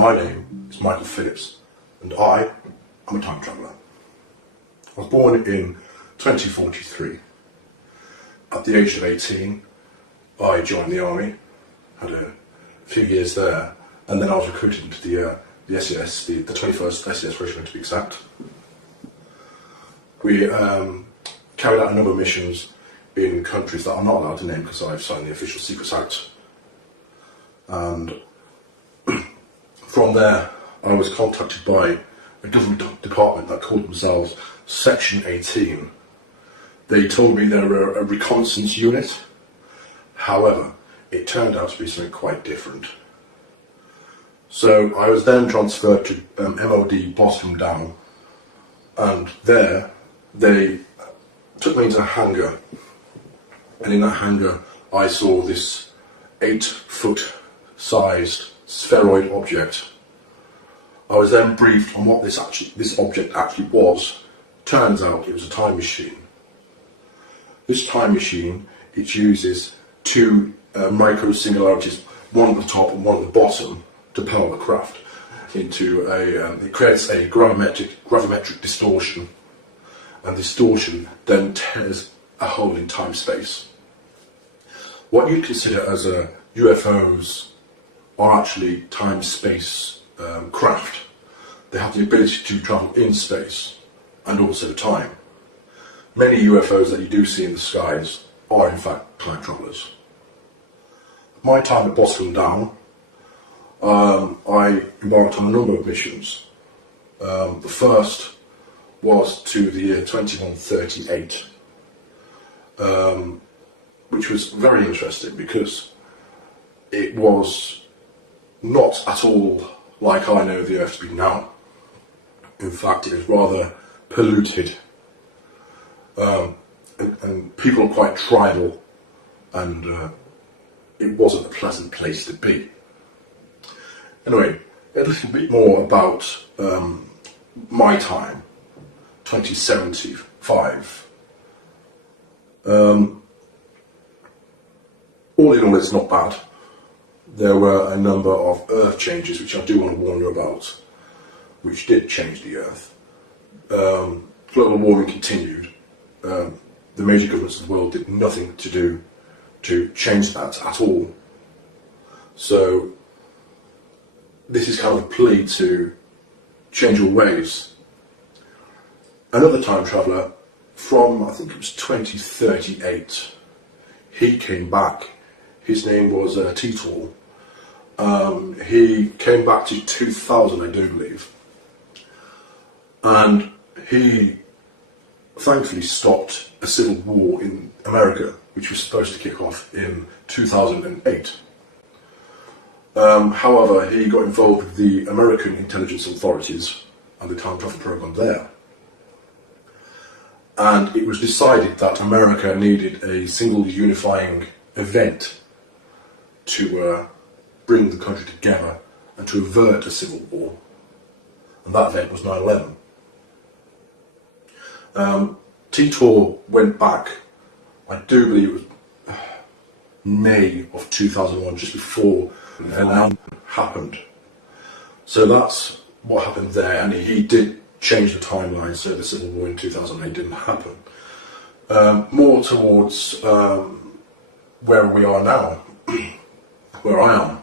My name is Michael Phillips, and I am a time traveller. I was born in 2043. At the age of 18, I joined the army, had a few years there, and then I was recruited into the SES, the 21st SES Regiment to be exact. We carried out a number of missions in countries that I'm not allowed to name because I've signed the Official Secrets Act. And from there, I was contacted by a government department that called themselves Section 18. They told me they were a reconnaissance unit. However, it turned out to be something quite different. So I was then transferred to MOD Bottom Down, and there they took me into a hangar, and in that hangar I saw this 8-foot sized spheroid object. I was then briefed on what this object actually was. Turns out it was a time machine. This time machine, it uses two micro singularities, one at the top and one at the bottom, to power the craft into it creates a gravimetric distortion, and distortion then tears a hole in time-space. What you'd consider as UFOs are actually time-space craft. They have the ability to travel in space and also time. Many UFOs that you do see in the skies are in fact time travellers. My time at Bottom Down, I embarked on a number of missions. The first was to the year 2138, which was very interesting because it was not at all like I know the Earth to be now. In fact, it was rather polluted, and people were quite tribal, and it wasn't a pleasant place to be. Anyway, a little bit more about my time, 2075. All in all, it's not bad. There were a number of Earth changes which I do want to warn you about, which did change the Earth. Global warming continued. The major governments of the world did nothing to change that at all. So this is kind of a plea to change your ways. Another time traveller from, I think it was 2038, he came back. His name was Titor. He came back to 2000, I do believe. And he thankfully stopped a civil war in America, which was supposed to kick off in 2008. However, he got involved with the American intelligence authorities and the time travel program there. And it was decided that America needed a single unifying event to bring the country together and to avert a civil war. And that event was 9/11. Titor went back, I do believe it was May of 2001, just before 9/11 happened. So that's what happened there, and he did change the timeline so the civil war in 2008 didn't happen. More towards where we are now, where I am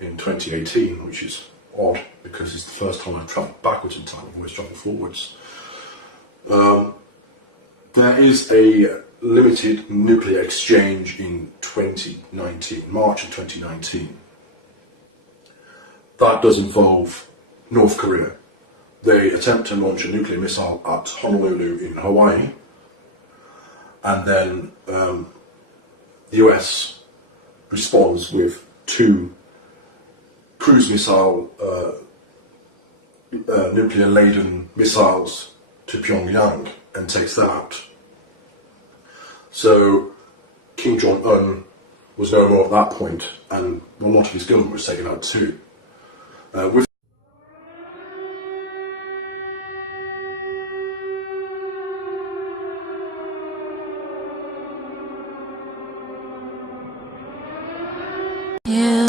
in 2018, which is odd because it's the first time I've travelled backwards in time. I've always travelled forwards. There is a limited nuclear exchange in 2019, March of 2019. That does involve North Korea. They attempt to launch a nuclear missile at Honolulu in Hawaii, and then the US responds with 2 cruise missile nuclear-laden missiles to Pyongyang and takes that out. So Kim Jong-un was no more at that point, and a lot of his government was taken out too. With you.